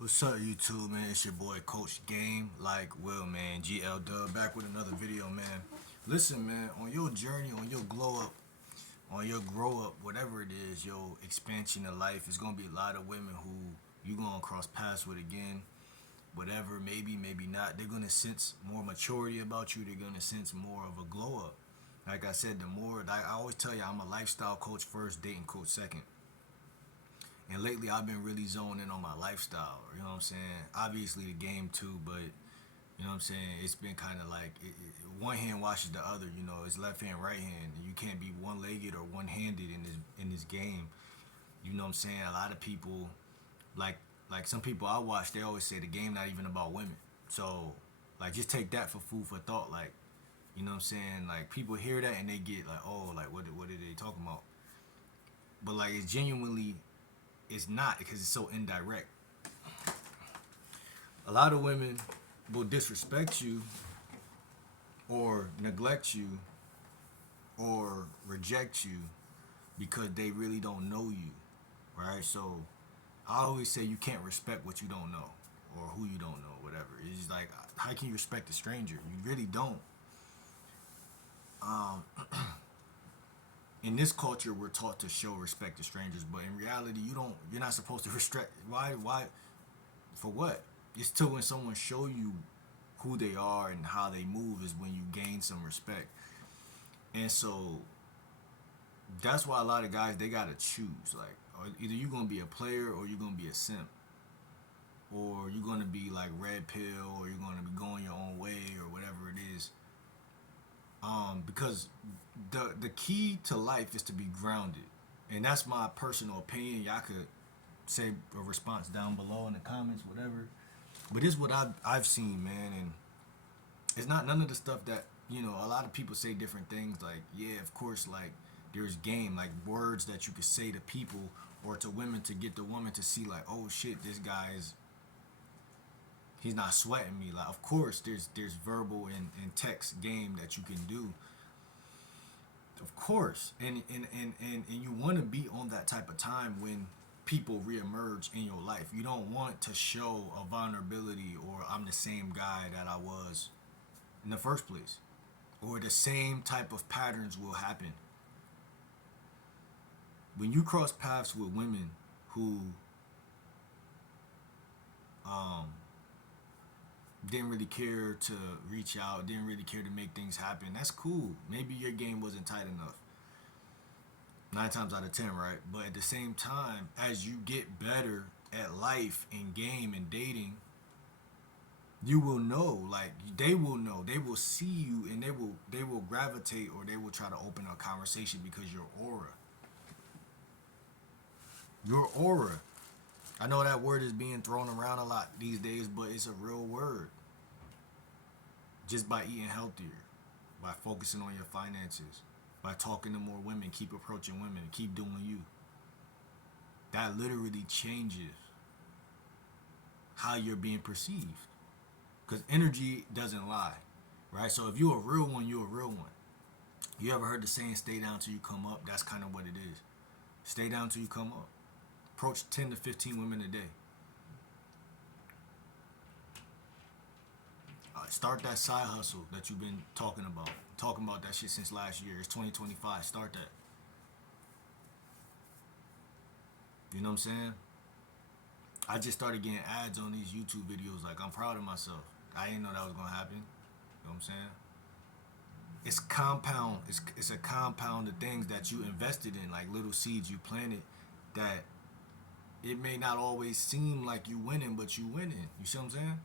What's up, YouTube, man? It's your boy, Coach Game, like Will, man. GL Dub, back with another video, man. Listen, man, on your journey, on your glow up, on your grow up, whatever it is, your expansion of life, it's gonna be a lot of women who you gonna cross paths with again. Whatever, maybe not. They're gonna sense more maturity about you. They're gonna sense more of a glow up. Like I said, the more, like I always tell you, I'm a lifestyle coach first, dating coach second. And lately, I've been really zoning on my lifestyle. You know what I'm saying? Obviously, the game too, but you know what I'm saying. It's been kind of like one hand washes the other. You know, it's left hand, right hand. You can't be one legged or one handed in this game. You know what I'm saying? A lot of people, like like some people I watch, they always say the game not even about women. So like, just take that for food for thought. Like, you know what I'm saying? Like, people hear that and they get like, oh, like what are they talking about? But like, it's genuinely, it's not, because it's so indirect. A lot of women will disrespect you or neglect you or reject you because they really don't know you, right? So I always say you can't respect what you don't know or who you don't know, whatever. It's just like, how can you respect a stranger? You really don't. Um, in this culture, we're taught to show respect to strangers, but in reality, you don't. You're not supposed to respect. Why? Why? For what? It's till when someone show you who they are and how they move is when you gain some respect. And so that's why a lot of guys, they gotta choose. Like, either you're gonna be a player or you're gonna be a simp, or you're gonna be like red pill, or you're gonna be going your own way, or whatever it is. Because the key to life is to be grounded, and that's my personal opinion. Y'all could say a response down below in the comments, whatever. But this is what I've seen, man, and it's not none of the stuff that, a lot of people say different things. Like, yeah, of course, like, there's game, like words that you could say to people or to women to get the woman to see, like, oh shit, this guy is, he's not sweating me. Like, of course, there's verbal and text game that you can do, of course, and you want to be on that type of time when people reemerge in your life. You don't want to show a vulnerability, or I'm the same guy that I was in the first place, or the same type of patterns will happen when you cross paths with women who um, didn't really care to reach out, didn't really care to make things happen. That's cool. Maybe your game wasn't tight enough. 9 times out of 10, right? But at the same time, as you get better at life and game and dating, you will know. Like, they will know. They will see you, and they will gravitate, or they will try to open a conversation because your aura. I know that word is being thrown around a lot these days, but it's a real word. Just by eating healthier, by focusing on your finances, by talking to more women, keep approaching women, keep doing you. That literally changes how you're being perceived. Because energy doesn't lie, right? So if you're a real one, you're a real one. You ever heard the saying, stay down till you come up? That's kind of what it is. Stay down till you come up. Approach 10 to 15 women a day. Start that side hustle that you've been talking about. Talking about that shit since last year. It's 2025. Start that. You know what I'm saying? I just started getting ads on these YouTube videos. Like, I'm proud of myself. I didn't know that was gonna happen. You know what I'm saying? It's compound. It's a compound of things that you invested in, like little seeds you planted. That it may not always seem like you winning, but you winning. You see what I'm saying?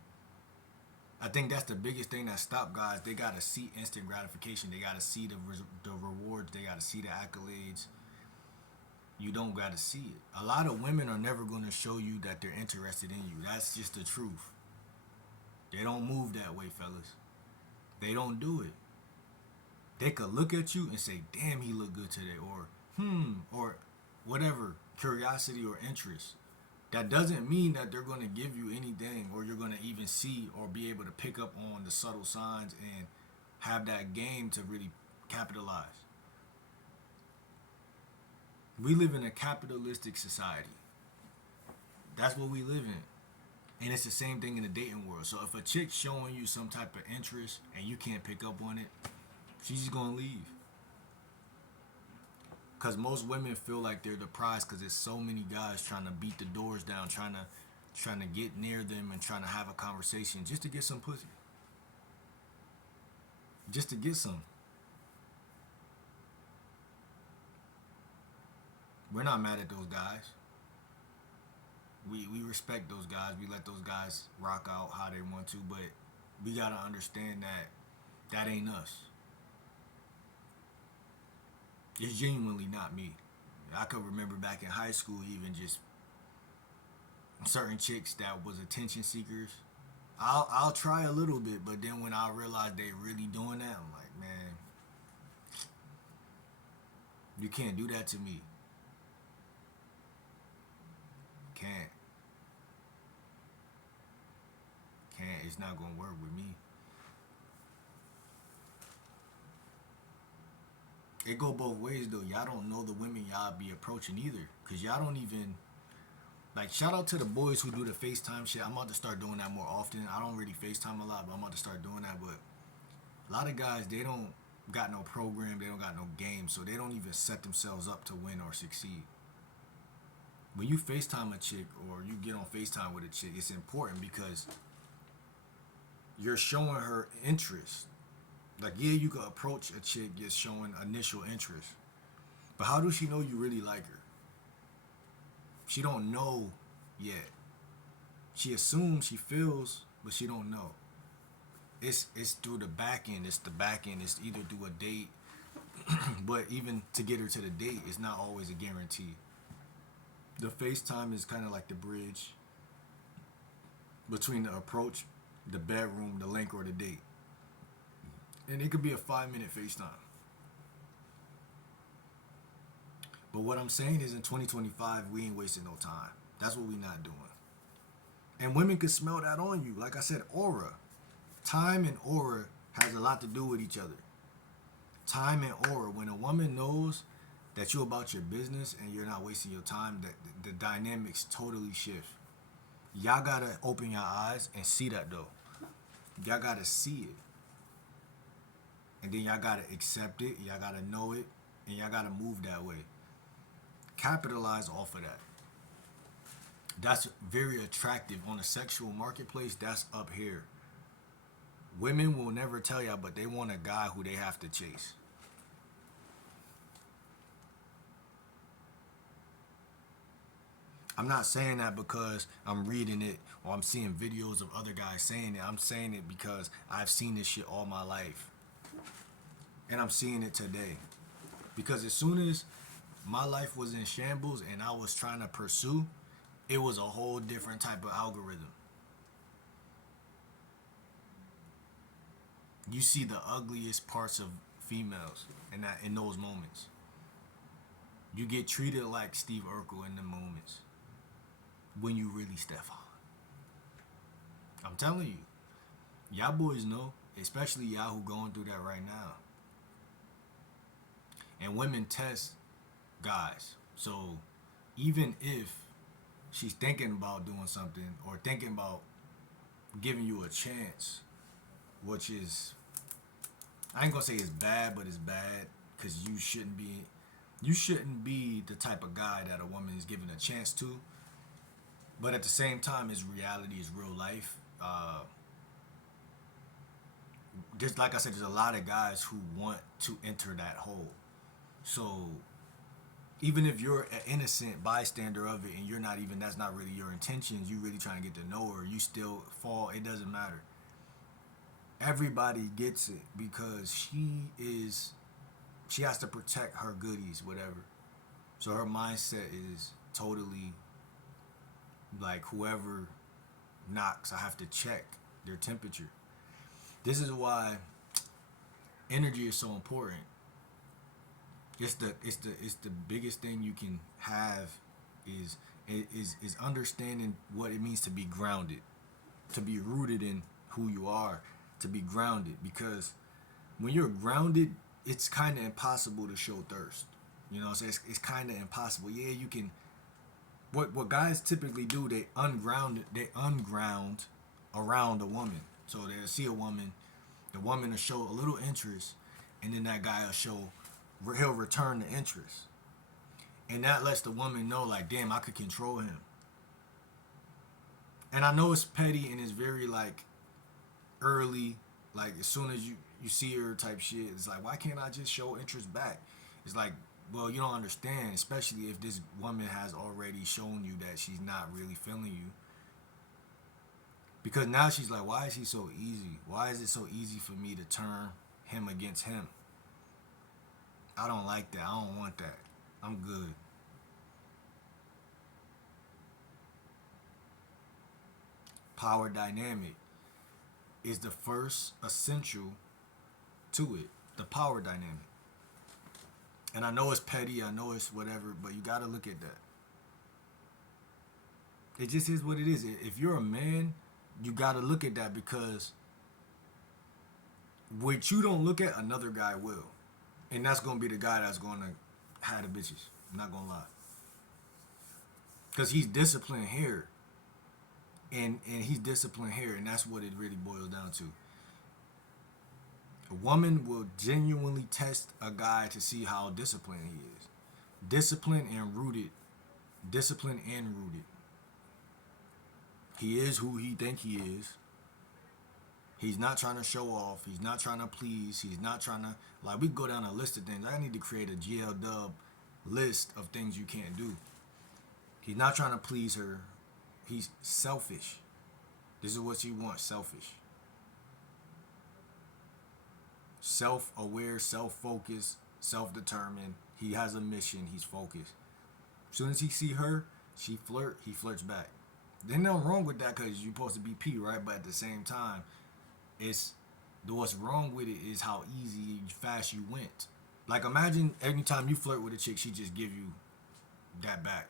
I think that's the biggest thing that stop guys. They gotta see instant gratification. They gotta see the rewards. They gotta see the accolades. You don't gotta see it. A lot of women are never gonna show you that they're interested in you. That's just the truth. They don't move that way, fellas. They don't do it. They could look at you and say, "Damn, he look good today," or whatever, curiosity or interest. That doesn't mean that they're going to give you anything, or you're going to even see or be able to pick up on the subtle signs and have that game to really capitalize. We live in a capitalistic society. That's what we live in. And it's the same thing in the dating world. So if a chick's showing you some type of interest and you can't pick up on it, she's just gonna leave. Cause most women feel like they're the prize because there's so many guys trying to beat the doors down, trying to get near them and trying to have a conversation just to get some pussy. Just to get some. We're not mad at those guys. We respect those guys. We let those guys rock out how they want to, but we gotta understand that that ain't us. It's genuinely not me. I could remember back in high school, even just certain chicks that was attention seekers. I'll try a little bit, but then when I realize they really doing that, I'm like, man, you can't do that to me. Can't, can't. It's not gonna work with me. It go both ways though. Y'all don't know the women y'all be approaching either, cause y'all don't even like. Shout out to the boys who do the FaceTime shit. I'm about to start doing that more often. I don't really FaceTime a lot, but I'm about to start doing that. But a lot of guys, they don't got no program, they don't got no game, so they don't even set themselves up to win or succeed. When you FaceTime a chick or you get on FaceTime with a chick, it's important because you're showing her interest. Like, yeah, you could approach a chick just showing initial interest, but how does she know you really like her? She don't know yet. She assumes, she feels, but she don't know. It's through the back end. It's the back end. It's either through a date, but even to get her to the date, it's not always a guarantee. The FaceTime is kind of like the bridge between the approach, the bedroom, the link, or the date. And it could be a 5-minute FaceTime. But what I'm saying is in 2025, we ain't wasting no time. That's what we not doing. And women can smell that on you. Like I said, aura. Time and aura has a lot to do with each other. Time and aura. When a woman knows that you're about your business and you're not wasting your time, that the dynamics totally shift. Y'all gotta open your eyes and see that though. Y'all gotta see it. And then y'all gotta accept it, y'all gotta know it, and y'all gotta move that way. Capitalize off of that. That's very attractive on the sexual marketplace. That's up here. Women will never tell y'all, but they want a guy who they have to chase. I'm not saying that because I'm reading it or I'm seeing videos of other guys saying it. I'm saying it because I've seen this shit all my life. And I'm seeing it today. Because as soon as my life was in shambles and I was trying to pursue, it was a whole different type of algorithm. You see the ugliest parts of females in those moments. You get treated like Steve Urkel in the moments when you really step on. I'm telling you, y'all boys know, especially y'all who going through that right now. And women test guys. So even if she's thinking about doing something or thinking about giving you a chance, which is, I ain't gonna say it's bad, but it's bad because you shouldn't be the type of guy that a woman is given a chance to. But at the same time, it's reality, it's real life. Just like I said, there's a lot of guys who want to enter that hole. So even if you're an innocent bystander of it and you're not even, that's not really your intentions, you really trying to get to know her, you still fall, it doesn't matter. Everybody gets it because she has to protect her goodies, whatever. So her mindset is totally like, whoever knocks, I have to check their temperature. This is why energy is so important. It's the biggest thing you can have is understanding what it means to be grounded, to be rooted in who you are, to be grounded. Because when you're grounded, it's kind of impossible to show thirst. You know what I'm saying? It's kind of impossible. Yeah, you can, what guys typically do, they unground around a woman. So they'll see a woman, the woman will show a little interest, and then that guy will show, he'll return the interest, and that lets the woman know like, damn, I could control him. And I know it's petty and it's very like early, like as soon as you see her type shit, it's like, why can't I just show interest back? It's like, well, you don't understand, especially if this woman has already shown you that she's not really feeling you. Because now she's like, why is he so easy? Why is it so easy for me to turn him against him? I don't like that. I don't want that. I'm good. Power dynamic is the first essential to it. The power dynamic. And I know it's petty, I know it's whatever, but you gotta look at that. It just is what it is. If you're a man, you gotta look at that, because what you don't look at, another guy will. And that's gonna be the guy that's gonna have the bitches. I'm not gonna lie. Because he's disciplined here. And he's disciplined here, and that's what it really boils down to. A woman will genuinely test a guy to see how disciplined he is. Disciplined and rooted. Disciplined and rooted. He is who he think he is. He's not trying to show off. He's not trying to please. He's not trying to, like, we go down a list of things. I need to create a GL Dub list of things you can't do. He's not trying to please her. He's selfish. This is what she wants, selfish. Self-aware, self-focused, self-determined. He has a mission. He's focused. As soon as he see her, he flirts back. There's nothing wrong with that, because you're supposed to be P, right? But at the same time, what's wrong with it is how easy, fast you went. Like, imagine anytime you flirt with a chick, she just give you that back.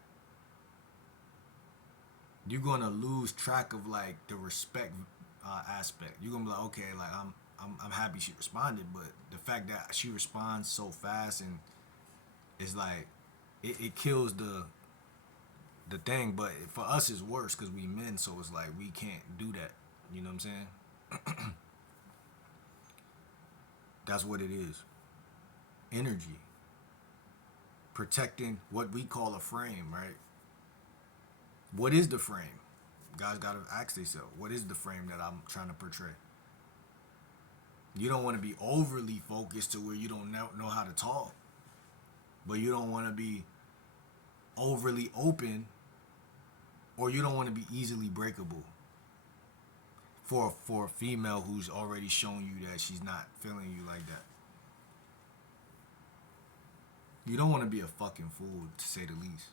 You're gonna lose track of like the respect aspect. You're gonna be like, okay, like I'm happy she responded, but the fact that she responds so fast, and it's like it kills the thing. But for us, it's worse because we men, so it's like we can't do that. You know what I'm saying? That's what it is. Energy. Protecting what we call a frame, right? What is the frame? Guys gotta ask themselves, what is the frame that I'm trying to portray? You don't want to be overly focused to where you don't know how to talk, but you don't want to be overly open, or you don't want to be easily breakable for a female who's already shown you that she's not feeling you like that. You don't want to be a fucking fool, to say the least.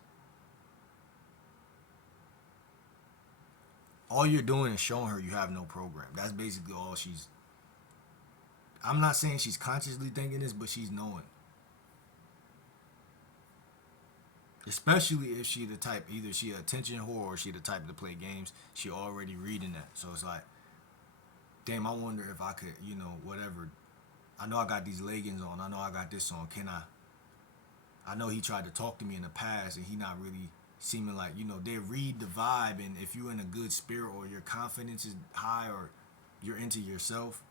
All you're doing is showing her you have no program. That's basically all she's... I'm not saying she's consciously thinking this, but she's knowing. Especially if she the type, either she an attention whore or she the type to play games. She already reading that. So it's like, damn, I wonder if I could, whatever. I know I got these leggings on. I know I got this on. Can I know he tried to talk to me in the past, and he not really seeming like, they read the vibe, and if you're in a good spirit or your confidence is high or you're into yourself,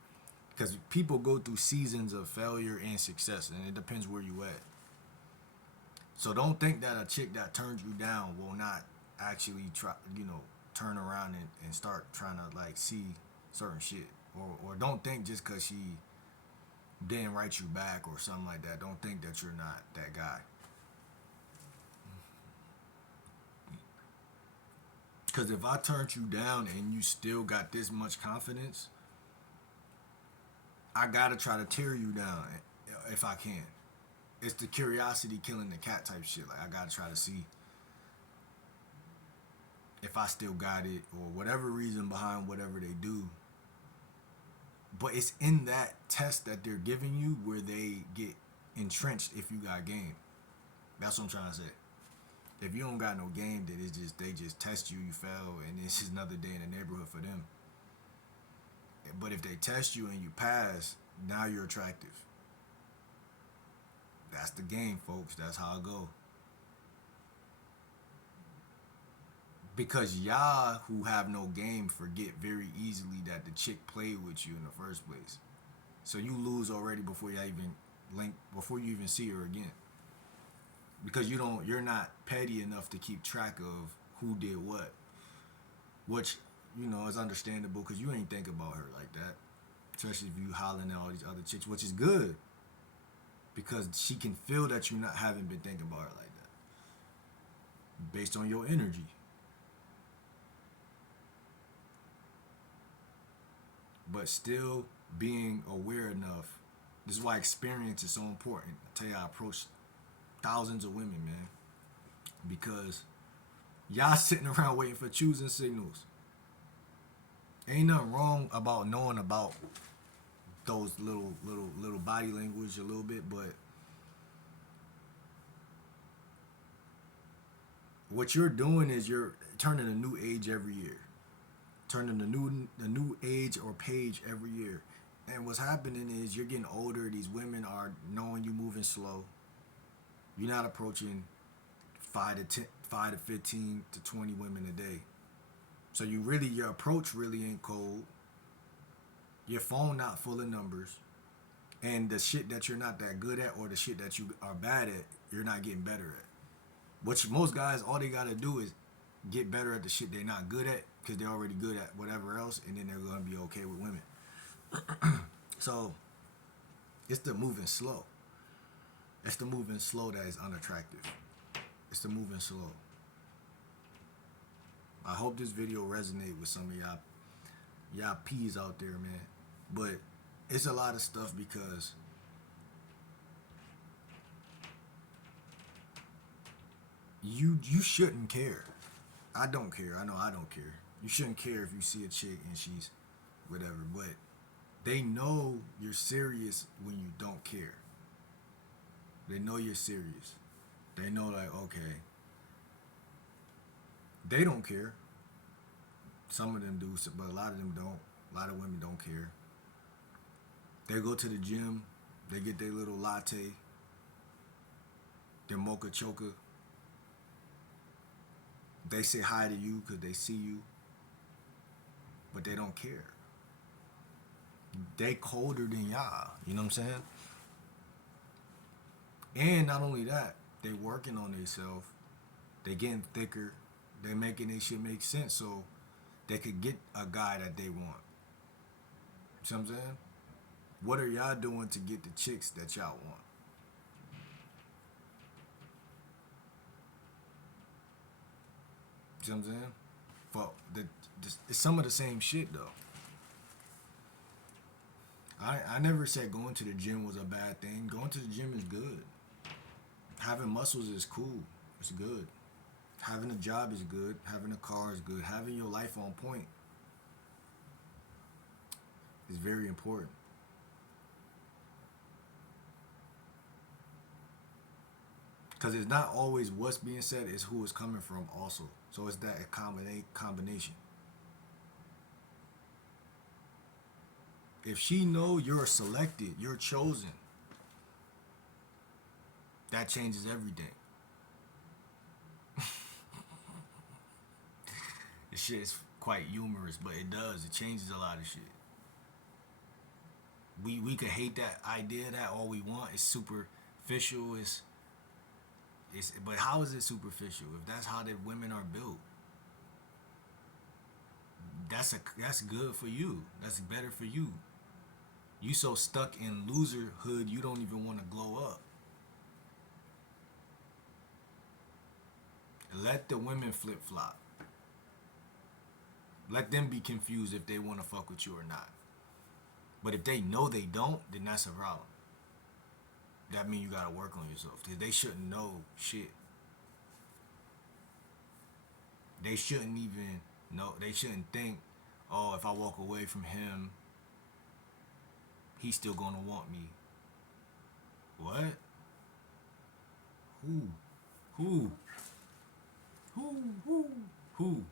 because people go through seasons of failure and success, and it depends where you at. So don't think that a chick that turns you down will not actually try, turn around and start trying to like see certain shit, or don't think just because she didn't write you back or something like that, don't think that you're not that guy. Because if I turned you down and you still got this much confidence, I gotta try to tear you down if I can. It's the curiosity killing the cat type shit. Like, I gotta try to see if I still got it, or whatever reason behind whatever they do. But it's in that test that they're giving you where they get entrenched if you got game. That's what I'm trying to say. If you don't got no game, then they just test you, you fail, and it's just another day in the neighborhood for them. But if they test you and you pass, now you're attractive. That's the game, folks. That's how it go. because y'all who have no game forget very easily that the chick played with you in the first place. So you lose already before you even link, before you even see her again. Because you're not petty enough to keep track of who did what, which is understandable because you ain't think about her like that. Especially if you hollering at all these other chicks, which is good because she can feel that you not haven't been thinking about her like that based on your energy. But still being aware enough. This is why experience is so important. I tell you, I approach thousands of women, man, because y'all sitting around waiting for choosing signals. Ain't nothing wrong about knowing about those little body language a little bit, but what you're doing is you're turning a new age every year, turning a new age or page every year. And what's happening is you're getting older. These women are knowing you moving slow. You're not approaching 5 to 15 to 20 women a day. So your approach really ain't cold. Your phone not full of numbers, and the shit that you're not that good at or the shit that you are bad at, you're not getting better at. Which most guys, all they gotta do is get better at the shit they're not good at because they're already good at whatever else, and then they're gonna be okay with women. So it's the moving slow. It's the moving slow that is unattractive. It's the moving slow. I hope this video resonate with some of y'all peas out there, man. But it's a lot of stuff because you shouldn't care. I don't care. I know I don't care. You shouldn't care if you see a chick and she's whatever, but they know you're serious when you don't care. They know you're serious. They know like, okay. They don't care. Some of them do, but a lot of them don't. A lot of women don't care. They go to the gym, they get their little latte, their mocha choker. They say hi to you because they see you, but they don't care. They colder than y'all, you know what I'm saying? And not only that, they working on themselves. They getting thicker. They making their shit make sense so they could get a guy that they want. You know what I'm saying? What are y'all doing to get the chicks that y'all want? You know what I'm saying? For it's some of the same shit though. I never said going to the gym was a bad thing. Going to the gym is good. Having muscles is cool. It's good. Having a job is good. Having a car is good. Having your life on point is very important. Because it's not always what's being said, it's who it's coming from also. So it's that combination. If she know you're selected, you're chosen, that changes everything. This shit is quite humorous, but it does. It changes a lot of shit. We could hate that idea that all we want is superficial. But how is it superficial if that's how the women are built? That's good for you. That's better for you. You so stuck in loserhood you don't even want to glow up. Let the women flip flop. Let them be confused if they want to fuck with you or not. But if they know they don't, then that's a problem. That means you gotta work on yourself. Cause they shouldn't know shit. They shouldn't even know. They shouldn't think, oh, if I walk away from him, he's still gonna want me. What? Who? Who? Who?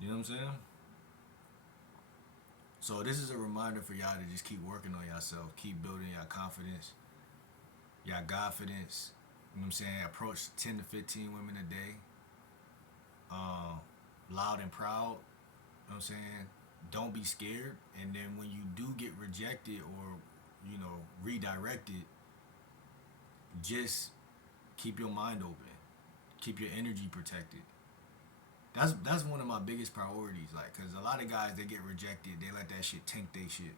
You know what I'm saying? So this is a reminder for y'all to just keep working on yourself, keep building your confidence, your confidence. You know what I'm saying? Approach 10 to 15 women a day. loud and proud. You know what I'm saying? Don't be scared. And then when you do get rejected or, redirected, just keep your mind open. Keep your energy protected. That's one of my biggest priorities. Like, cause a lot of guys they get rejected, they let that shit tank they shit.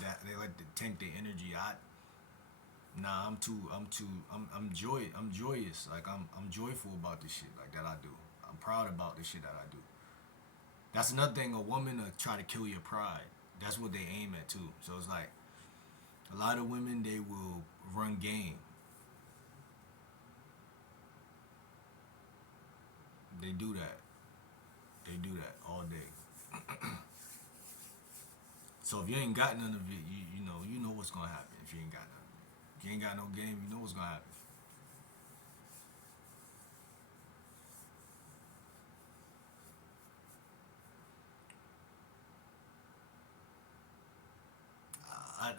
That they let the tank their energy. I'm joyous. Like I'm joyful about this shit. Like that I do. I'm proud about the shit that I do. That's another thing. A woman to try to kill your pride. That's what they aim at too. So it's like a lot of women they will run game. They do that. They do that all day. So if you ain't got none of it, you know what's gonna happen. If you ain't got none of it, if you ain't got no game, you know what's gonna happen.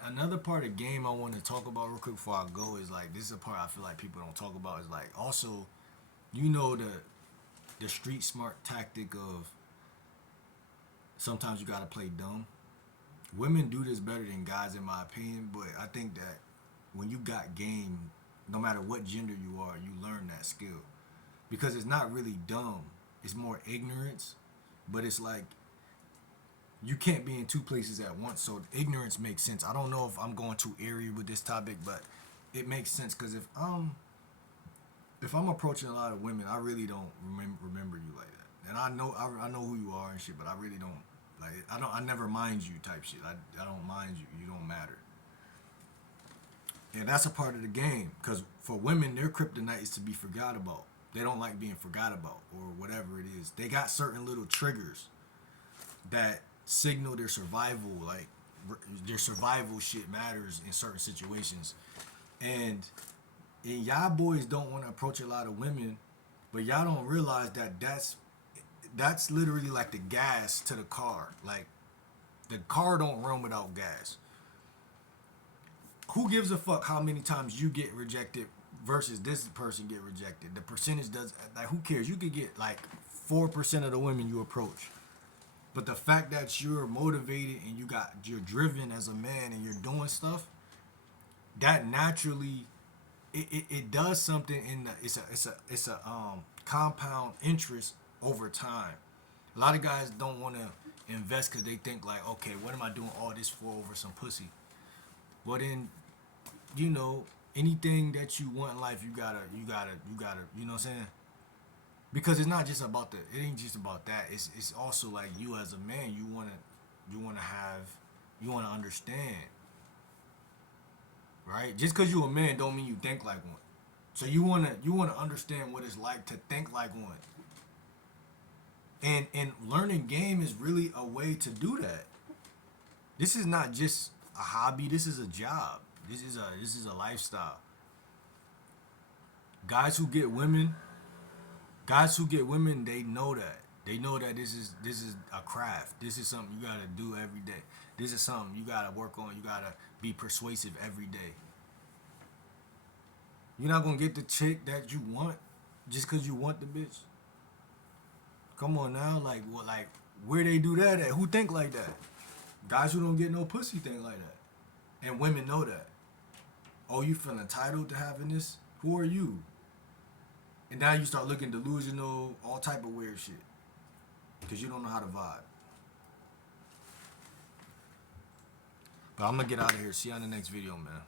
Another part of the game I want to talk about real quick before I go is like this is a part I feel like people don't talk about is like also the street smart tactic of sometimes you gotta play dumb. Women do this better than guys in my opinion, but I think that when you got game, no matter what gender you are, you learn that skill because it's not really dumb. It's more ignorance, but it's like you can't be in two places at once. So ignorance makes sense. I don't know if I'm going too airy with this topic, but it makes sense because if I'm approaching a lot of women, I really don't remember you like that. And I know who you are and shit, but I really don't like I never mind you type shit. I don't mind you. You don't matter. And that's a part of the game because for women, their kryptonite is to be forgot about. They don't like being forgot about or whatever it is. They got certain little triggers that signal their survival. Like their survival shit matters in certain situations. And y'all boys don't want to approach a lot of women, but y'all don't realize that that's literally like the gas to the car. Like the car don't run without gas. Who gives a fuck how many times you get rejected versus this person get rejected? The percentage does like who cares? You could get like 4% of the women you approach. But the fact that you're motivated and you're driven as a man and you're doing stuff, that naturally it does something in the it's a compound interest over time. A lot of guys don't want to invest because they think like, okay, what am I doing all this for over some pussy? Well then, anything that you want in life, you gotta, you know what I'm saying? Because it's not just about it ain't just about that. It's also like you as a man, you wanna understand, right? Just because you're a man don't mean you think like one. So you wanna understand what it's like to think like one. And learning game is really a way to do that. This is not just a hobby. This is a job. This is a lifestyle. Guys who get women, they know that. They know that this is a craft. This is something you gotta do every day. This is something you gotta work on. You gotta be persuasive every day. You're not gonna get the chick that you want just cause you want the bitch. Come on now, like what, like where they do that at? Who think like that? Guys who don't get no pussy think like that, and women know that. Oh, you feel entitled to having this? Who are you? And now you start looking delusional, all type of weird shit, because you don't know how to vibe. But I'm gonna get out of here. See you on the next video, man.